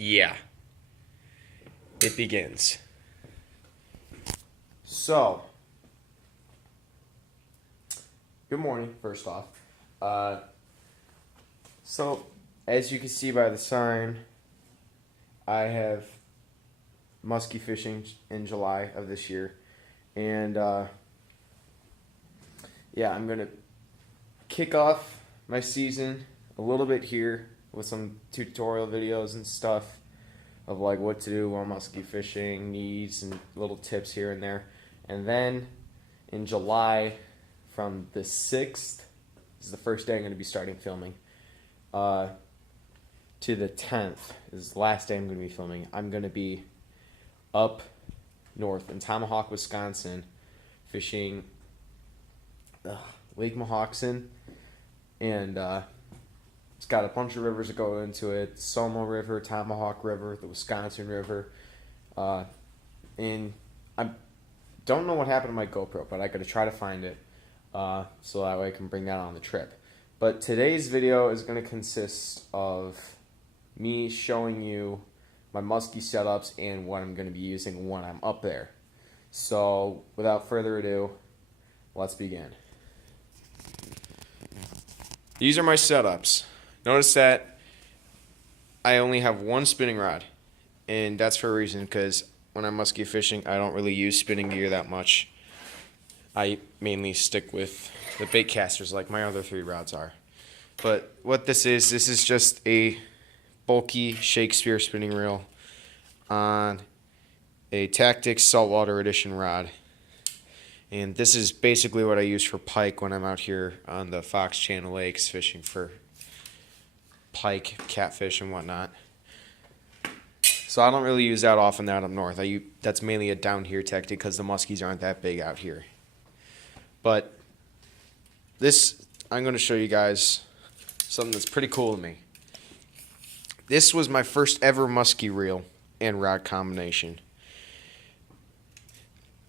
yeah, it begins. So, good morning, first off. So, as you can see by the sign, I have musky fishing in July of this year. And, yeah, I'm going to kick off my season a little bit here with some tutorial videos and stuff of like what to do while musky fishing, needs, and little tips here and there. And then in July, from the 6th, this is the first day I'm going to be starting filming, to the 10th is the last day I'm going to be filming. I'm going to be up north in Tomahawk, Wisconsin, fishing Lake Mohawkson, and it's got a bunch of rivers that go into it: Somo River, Tomahawk River, the Wisconsin River, and I don't know what happened to my GoPro, but I got to try to find it so that way I can bring that on the trip. But today's video is going to consist of me showing you my musky setups and what I'm going to be using when I'm up there. So without further ado, let's begin. These are my setups. Notice that I only have one spinning rod, and that's for a reason, because when I'm musky fishing, I don't really use spinning gear that much. I mainly stick with the bait casters like my other 3 rods are. But what this is just a bulky Shakespeare spinning reel on a Tactics Saltwater Edition rod. And this is basically what I use for pike when I'm out here on the Fox Channel Lakes fishing for pike, catfish, and whatnot. So I don't really use that often out up north. That's mainly a down here tactic because the muskies aren't that big out here. But this, I'm going to show you guys something that's pretty cool to me. This was my first ever musky reel and rod combination.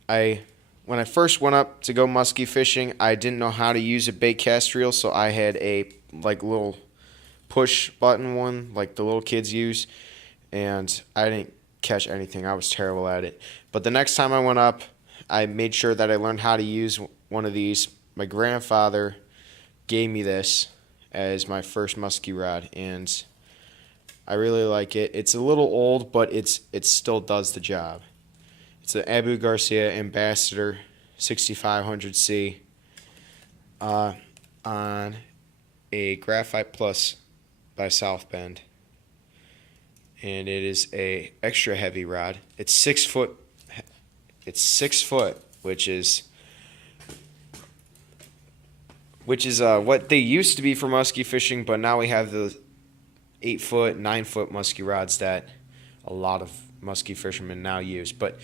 When I first went up to go musky fishing, I didn't know how to use a bait cast reel, so I had a little push button one like the little kids use, and I didn't catch anything. I was terrible at it. But the next time I went up, I made sure that I learned how to use one of these. My grandfather gave me this as my first musky rod, and I really like it. It's a little old, but it still does the job. It's an Abu Garcia Ambassador 6500C on a Graphite Plus by South Bend, and it is a extra heavy rod. It's 6 foot. It's 6 foot, which is what they used to be for musky fishing, but now we have the 8 foot, 9 foot musky rods that a lot of musky fishermen now use. But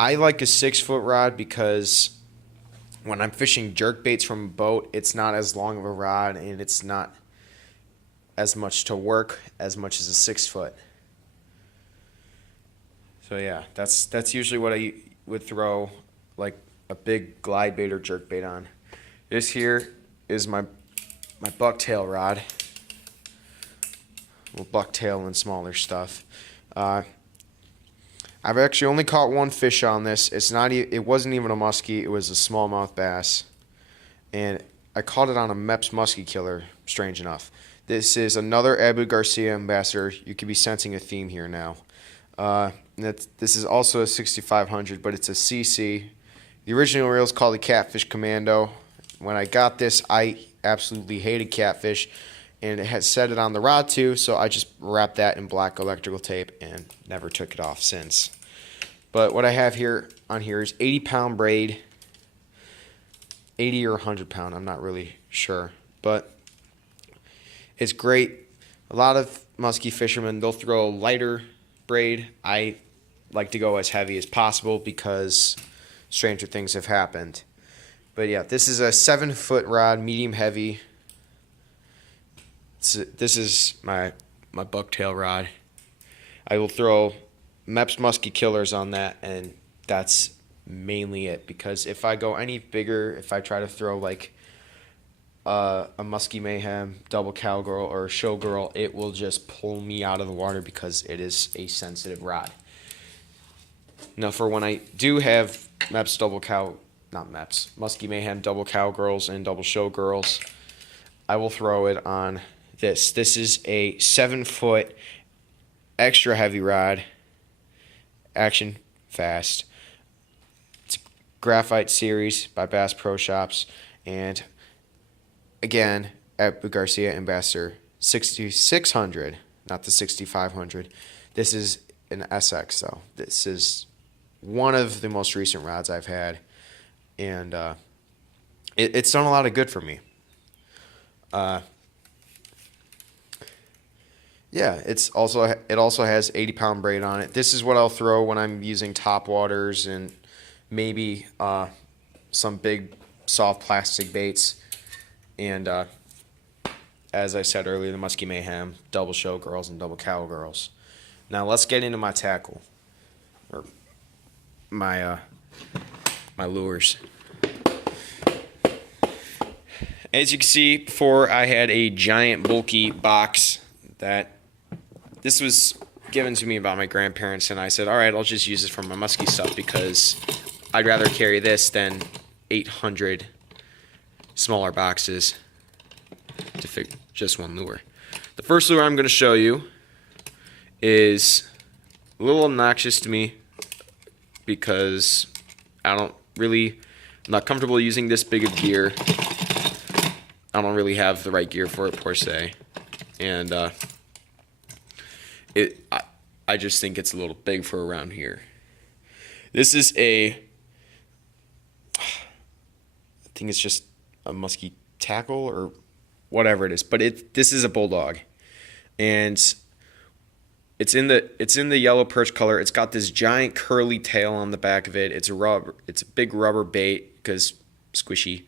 I like a 6 foot rod because when I'm fishing jerk baits from a boat, it's not as long of a rod and it's not as much to work as much as a 6 foot. So yeah, that's usually what I would throw like a big glide bait or jerk bait on. This here is my bucktail rod. Well, bucktail and smaller stuff. I've actually only caught one fish on this. It wasn't even a muskie. It was a smallmouth bass, and I caught it on a Mepps muskie killer. Strange enough. This is another Abu Garcia Ambassador. You could be sensing a theme here now. This is also a 6500, but it's a CC. The original reel is called the Catfish Commando. When I got this, I absolutely hated catfish, and it had set it on the rod too, so I just wrapped that in black electrical tape and never took it off since. But what I have here on here is 80-pound braid, 80 or 100 pound, I'm not really sure, but it's great. A lot of musky fishermen, they'll throw lighter braid. I like to go as heavy as possible because stranger things have happened. But yeah, this is a 7 foot rod, medium heavy. This is my bucktail rod. I will throw Mepps musky killers on that, and that's mainly it. Because if I go any bigger, if I try to throw like a musky mayhem, double cowgirl, or a showgirl, it will just pull me out of the water because it is a sensitive rod. Now, for when I do have musky mayhem, double cowgirls, and double showgirls, I will throw it on this. This is a 7-foot extra heavy rod, action fast. It's a graphite series by Bass Pro Shops, and again at Boot Garcia Ambassador 6600, not the 6500. This is an SX though. This is one of the most recent rods I've had, and it's done a lot of good for me. Yeah, it also has 80-pound braid on it. This is what I'll throw when I'm using top waters and maybe some big soft plastic baits. And as I said earlier, the musky mayhem, double showgirls, and double cowgirls. Now let's get into my tackle, or my lures. As you can see, before I had a giant bulky box that this was given to me by my grandparents, and I said, all right, I'll just use it for my musky stuff because I'd rather carry this than 800 smaller boxes to fit just one lure. The first lure I'm going to show you is a little obnoxious to me because I'm not comfortable using this big of gear. I don't really have the right gear for it per se, and I just think it's a little big for around here. This is I think it's just a musky tackle or whatever it is, but this is a bulldog, and it's in the yellow perch color. It's got this giant curly tail on the back of it. It's a big rubber bait because squishy.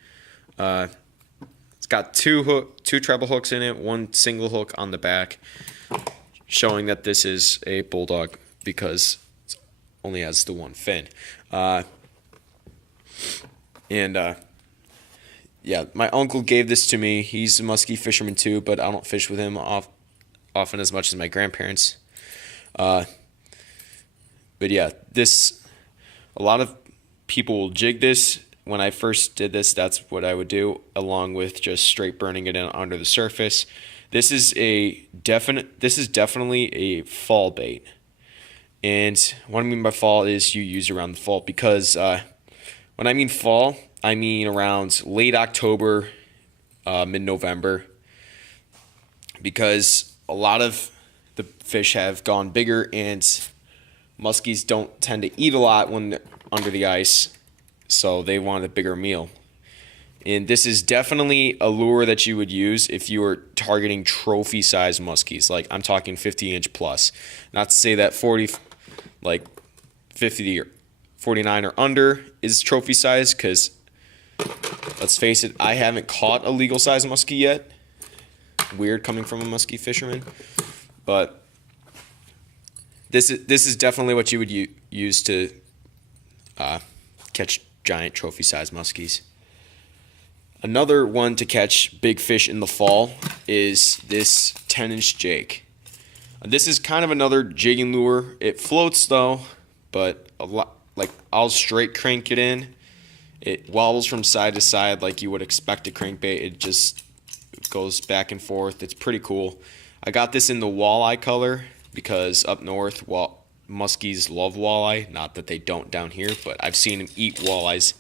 It's got two treble hooks in it, one single hook on the back, showing that this is a bulldog because it only has the one fin. Yeah, my uncle gave this to me. He's a musky fisherman too, but I don't fish with him often as much as my grandparents. But yeah, a lot of people will jig this. When I first did this, that's what I would do, along with just straight burning it in under the surface. This is definitely a fall bait. And what I mean by fall is you use around the fall, because when I mean fall, I mean around late October, mid-November, because a lot of the fish have gone bigger and muskies don't tend to eat a lot when they're under the ice, so they want a bigger meal. And this is definitely a lure that you would use if you were targeting trophy-sized muskies. Like, I'm talking 50-inch plus. Not to say that 50 or 49 or under is trophy size, because let's face it, I haven't caught a legal size muskie yet. Weird coming from a musky fisherman, but this is definitely what you would use to catch giant trophy size muskies. Another one to catch big fish in the fall is this 10-inch jig. This is kind of another jigging lure. It floats though, but I'll straight crank it in. It wobbles from side to side like you would expect a crankbait. It just goes back and forth. It's pretty cool. I got this in the walleye color because up north, muskies love walleye. Not that they don't down here, but I've seen them eat walleyes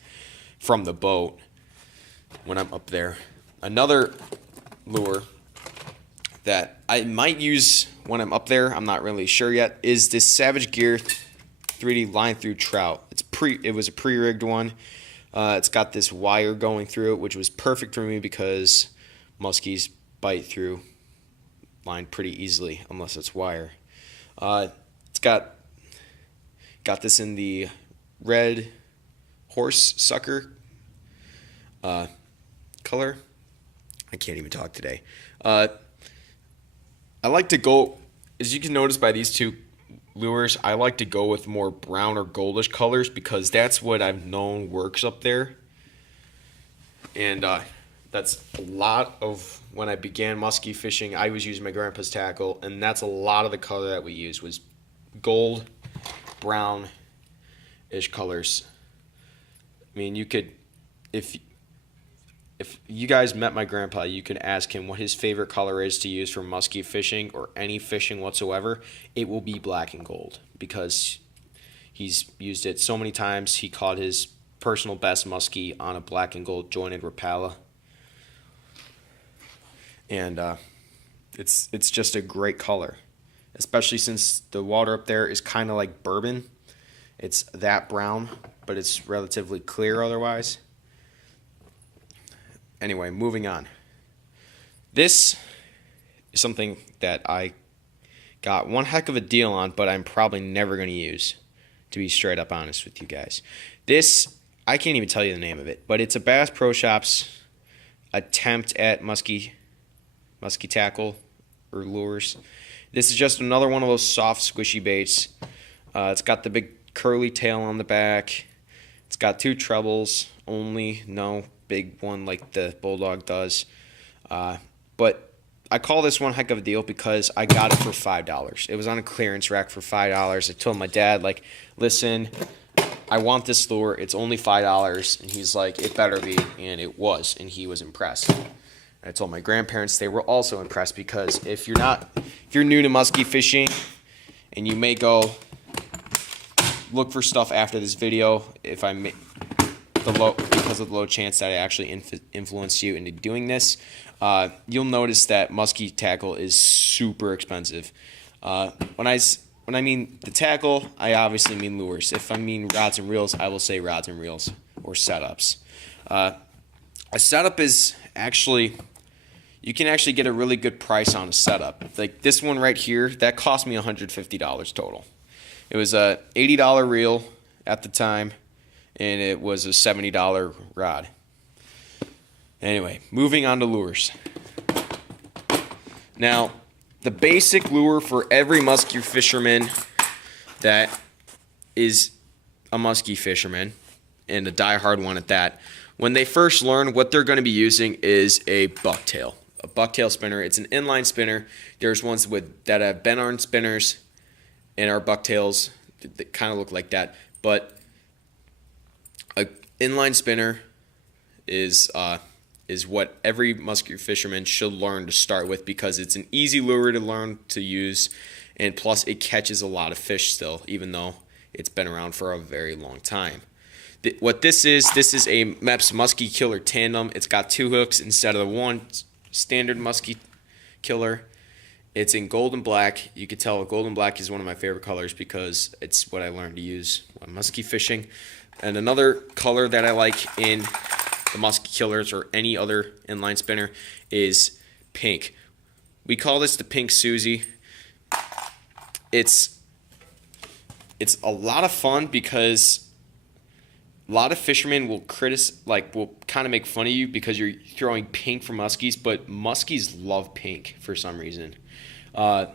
from the boat when I'm up there. Another lure that I might use when I'm up there, I'm not really sure yet, is this Savage Gear 3D line through trout. It was a pre-rigged one. It's got this wire going through it, which was perfect for me because muskies bite through line pretty easily unless it's wire. It's got this in the red horse sucker color. I can't even talk today. I like to go, as you can notice by these two lures, I like to go with more brown or goldish colors because that's what I've known works up there. And That's a lot of when I began musky fishing. I was using my grandpa's tackle, and that's a lot of the color that we used was gold, brown-ish colors. I mean, you could, if you guys met my grandpa, you could ask him what his favorite color is to use for musky fishing or any fishing whatsoever. It will be black and gold because he's used it so many times. He caught his personal best musky on a black and gold jointed Rapala. And it's just a great color, especially since the water up there is kind of like bourbon. It's that brown, but it's relatively clear otherwise. Anyway, moving on. This is something that I got one heck of a deal on, but I'm probably never going to use, to be straight up honest with you guys. This, I can't even tell you the name of it, but it's a Bass Pro Shops attempt at musky tackle or lures. This is just another one of those soft squishy baits. It's got the big curly tail on the back. It's got 2 trebles only, no big one like the Bulldog does. But I call this one heck of a deal because I got it for $5. It was on a clearance rack for $5. I told my dad, like, listen, I want this lure. It's only $5. And he's like, it better be. And it was. And he was impressed. I told my grandparents, they were also impressed because if you're new to musky fishing and you may go look for stuff after this video, if I may, because of the low chance that I actually influenced you into doing this, you'll notice that musky tackle is super expensive. When I mean the tackle, I obviously mean lures. If I mean rods and reels, I will say rods and reels or setups. A setup is actually, you can actually get a really good price on a setup. Like this one right here, that cost me $150 total. It was a $80 reel at the time, and it was a $70 rod. Anyway, moving on to lures. Now, the basic lure for every musky fisherman that is a musky fisherman, and a diehard one at that, when they first learn, what they're going to be using is a bucktail. A bucktail spinner. It's an inline spinner. There's ones that have bent arm spinners and are bucktails that kind of look like that. But an inline spinner is what every musky fisherman should learn to start with because it's an easy lure to learn to use, and plus it catches a lot of fish still, even though it's been around for a very long time. What this is a Mepps Musky Killer Tandem. It's got 2 hooks instead of the one standard musky killer. It's in gold and black. You could tell gold and black is one of my favorite colors because it's what I learned to use when musky fishing. And another color that I like in the musky killers or any other inline spinner is pink. We call this the Pink Susie. It's a lot of fun because a lot of fishermen will will kind of make fun of you because you're throwing pink for muskies, but muskies love pink for some reason. The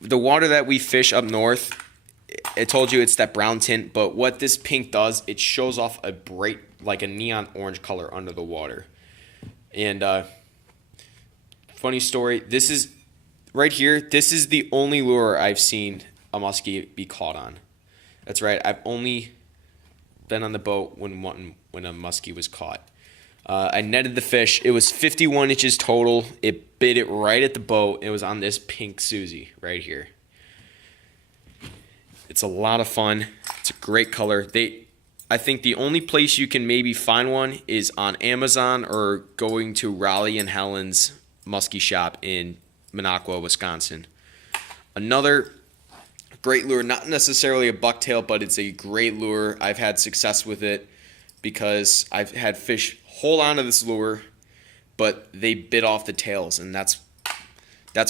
water that we fish up north, I told you it's that brown tint, but what this pink does, it shows off a bright, like a neon orange color under the water. And funny story, this is right here, this is the only lure I've seen a muskie be caught on. That's right, I've only been on the boat when a muskie was caught. I netted the fish. It was 51 inches total. It bit it right at the boat. It was on this Pink Susie right here. It's a lot of fun. It's a great color. I think the only place you can maybe find one is on Amazon or going to Raleigh and Helen's muskie shop in Minocqua, Wisconsin. Another great lure, not necessarily a bucktail, but it's a great lure. I've had success with it because I've had fish hold on to this lure, but they bit off the tails, and that's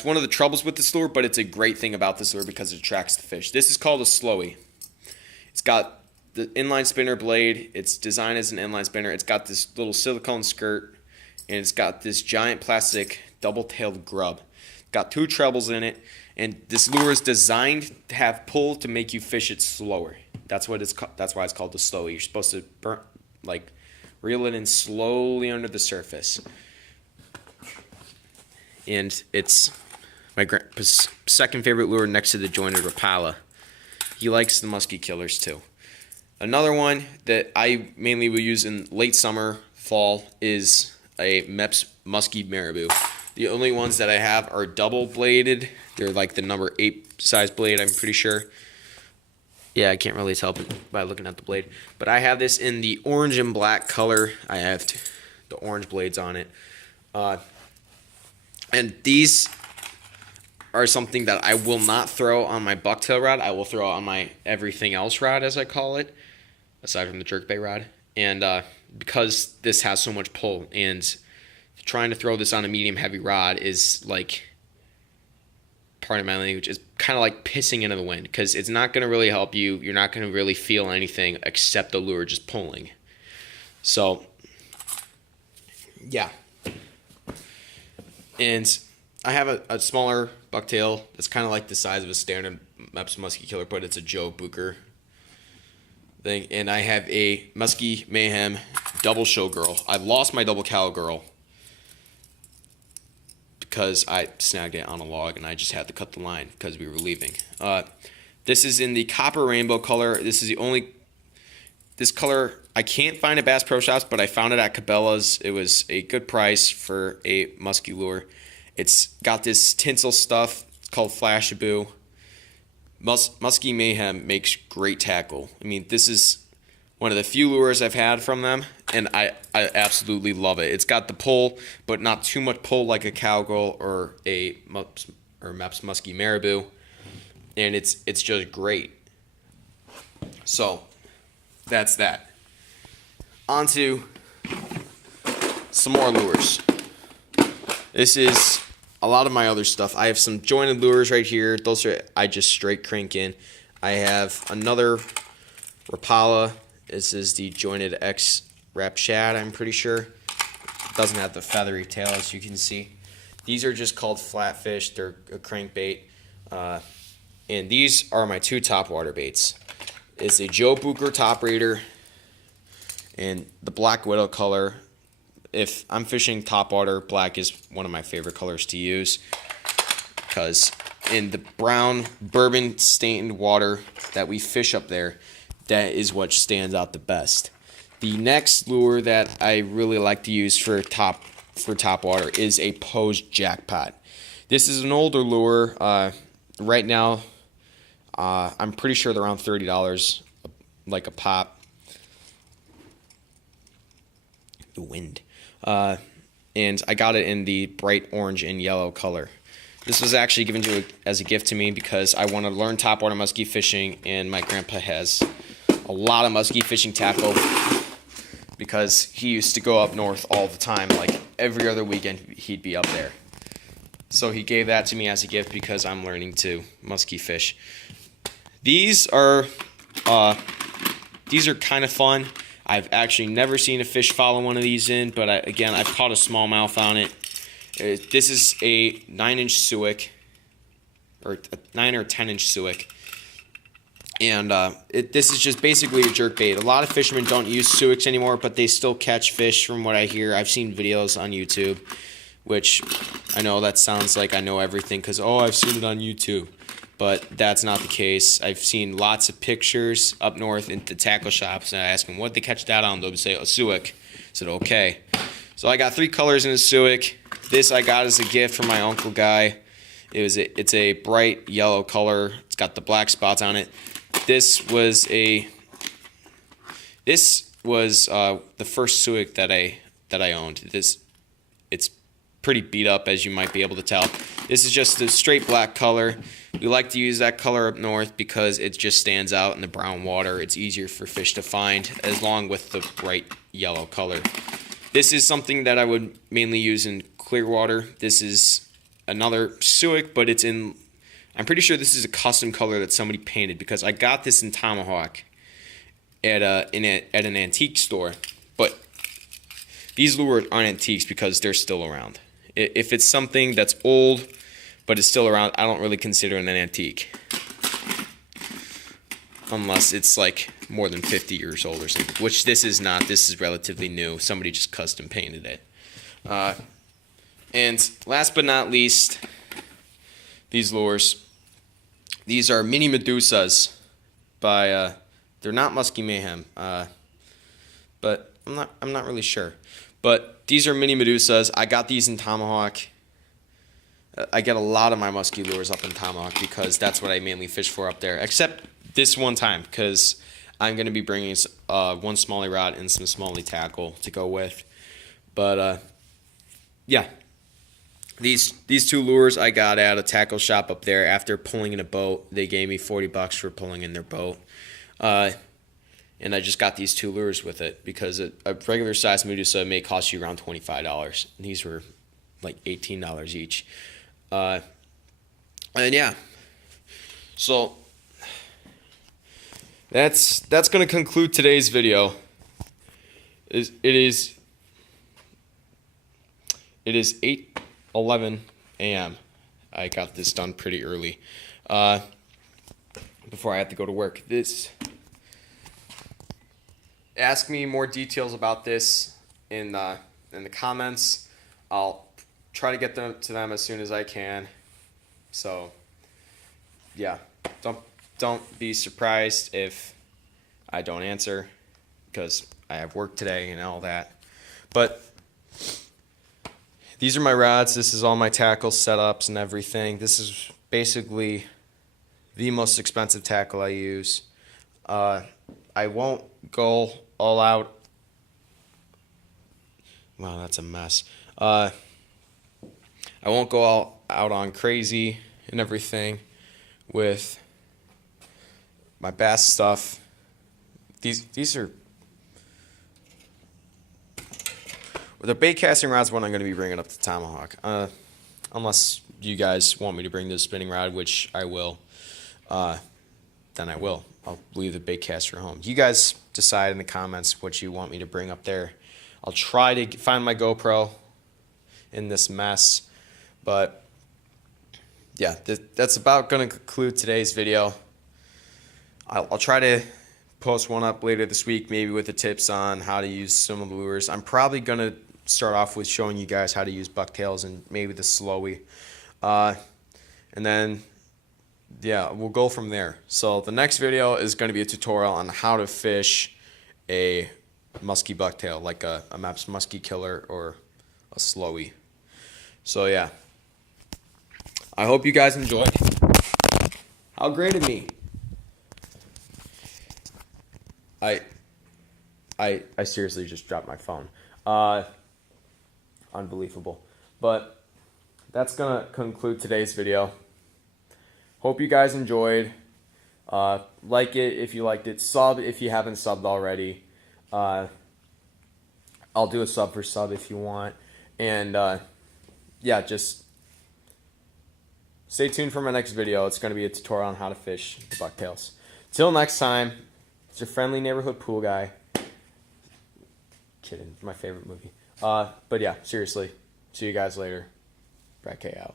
one of the troubles with this lure, but it's a great thing about this lure because it attracts the fish. This is called a slowie. It's got the inline spinner blade. It's designed as an inline spinner. It's got this little silicone skirt, and it's got this giant plastic double-tailed grub. Got 2 trebles in it, and this lure is designed to have pull to make you fish it slower. That's why it's called the slowie. You're supposed to Reel it in slowly under the surface. And it's my grandpa's second favorite lure next to the jointed Rapala. He likes the musky killers too. Another one that I mainly will use in late summer, fall is a Mepps Musky Marabou. The only ones that I have are double bladed. They're like the number 8 size blade, I'm pretty sure. Yeah, I can't really tell by looking at the blade. But I have this in the orange and black color. I have the orange blades on it. And these are something that I will not throw on my bucktail rod. I will throw on my everything else rod, as I call it, aside from the jerkbait rod. And because this has so much pull, and trying to throw this on a medium heavy rod is like, pardon my language, is kind of like pissing into the wind, because it's not going to really help you. You're not going to really feel anything except the lure just pulling. So, yeah. And I have a smaller bucktail that's kind of like the size of a standard Mepps Musky Killer, but it's a Joe Booker thing. And I have a Musky Mayhem double showgirl. I lost my double cowgirl because I snagged it on a log and I just had to cut the line because we were leaving. This is in the copper rainbow color. This is the only, this color I can't find at Bass Pro Shops, but I found it at Cabela's. It was a good price for a musky lure. It's got this tinsel stuff. It's called Flashaboo. Musky Mayhem makes great tackle. I mean, this is one of the few lures I've had from them, and I absolutely love it. It's got the pull, but not too much pull like a cowgirl or a Mepps Musky Marabou, and it's just great. So that's that. On to some more lures. This is a lot of my other stuff. I have some jointed lures right here. Those are I just straight crank in. I have another Rapala. This is the jointed X Rap Shad, I'm pretty sure. It doesn't have the feathery tail, as you can see. These are just called flatfish. They're a crankbait. And these are my two topwater baits. It's a Joe Booker Top Raider and the Black Widow color. If I'm fishing topwater, black is one of my favorite colors to use, because in the brown bourbon stained water that we fish up there, that is what stands out the best. The next lure that I really like to use for topwater is a Pose Jackpot. This is an older lure. Right now, I'm pretty sure they're around $30, like a pop. The wind. And I got it in the bright orange and yellow color. This was actually given as a gift to me because I want to learn topwater musky fishing, and my grandpa has a lot of musky fishing tackle because he used to go up north all the time. Like every other weekend he'd be up there. So he gave that to me as a gift because I'm learning to musky fish. These are kind of fun. I've actually never seen a fish follow one of these in, but I've caught a smallmouth on it. This is a 9-inch Suick, or a 9 or 10-inch Suick. And this is just basically a jerkbait. A lot of fishermen don't use Suicks anymore, but they still catch fish from what I hear. I've seen videos on YouTube, which I know that sounds like I know everything because, oh, I've seen it on YouTube. But that's not the case. I've seen lots of pictures up north in the tackle shops, and I ask them, what they catch that on? They'll say, a Suick. I said, okay. So I got 3 colors in a Suick. This I got as a gift from my uncle guy. It's a bright yellow color. It's got the black spots on it. This was the first Suick that I owned. It's pretty beat up, as you might be able to tell. This is just a straight black color. We like to use that color up north because it just stands out in the brown water. It's easier for fish to find, along with the bright yellow color. This is something that I would mainly use in clear water. This is another Suick, but I'm pretty sure this is a custom color that somebody painted, because I got this in Tomahawk at an antique store. But these lures aren't antiques because they're still around. If it's something that's old but it's still around, I don't really consider it an antique. unless it's like more than 50 years old or something, which this is not. This is relatively new. Somebody just custom painted it. And last but not least, these lures. These are mini Medusas by they're not Musky Mayhem, but I'm not really sure. But these are mini Medusas. I got these in Tomahawk. I get a lot of my musky lures up in Tomahawk because that's what I mainly fish for up there. Except this one time, because I'm going to be bringing one smallie rod and some smallie tackle to go with. But yeah, these two lures I got at a tackle shop up there after pulling in a boat. They gave me $40 for pulling in their boat. And I just got these two lures with it because a regular size Medusa may cost you around $25. And these were like $18 each. And yeah, so that's going to conclude today's video. It is 8:11 a.m. I got this done pretty early before I have to go to work. Ask me more details about this in the comments. I'll try to get them to them as soon as I can. So yeah, don't be surprised if I don't answer because I have work today and all that. But these are my rods. This is all my tackle setups and everything. This is basically the most expensive tackle I use. I won't go all out. Wow, that's a mess. I won't go all out on crazy and everything with my bass stuff. These are the bait casting rod's one I'm going to be bringing up to Tomahawk. Unless you guys want me to bring the spinning rod, which I will, then I will. I'll leave the bait caster home. You guys decide in the comments what you want me to bring up there. I'll try to find my GoPro in this mess. But yeah, that's about going to conclude today's video. I'll try to post one up later this week, maybe with the tips on how to use some of the lures. I'm probably going to start off with showing you guys how to use bucktails and maybe the slowy. And then, yeah, we'll go from there. So the next video is going to be a tutorial on how to fish a musky bucktail, like a Maps Musky Killer or a slowy. So yeah, I hope you guys enjoyed. How great of me. I seriously just dropped my phone. Unbelievable. But that's gonna conclude today's video. Hope you guys enjoyed. Like it if you liked it. Sub if you haven't subbed already. I'll do a sub for sub if you want. And yeah, just stay tuned for my next video. It's going to be a tutorial on how to fish the bucktails. Till next time, it's your friendly neighborhood pool guy. Kidding, it's my favorite movie. But yeah, seriously, see you guys later. Brad K out.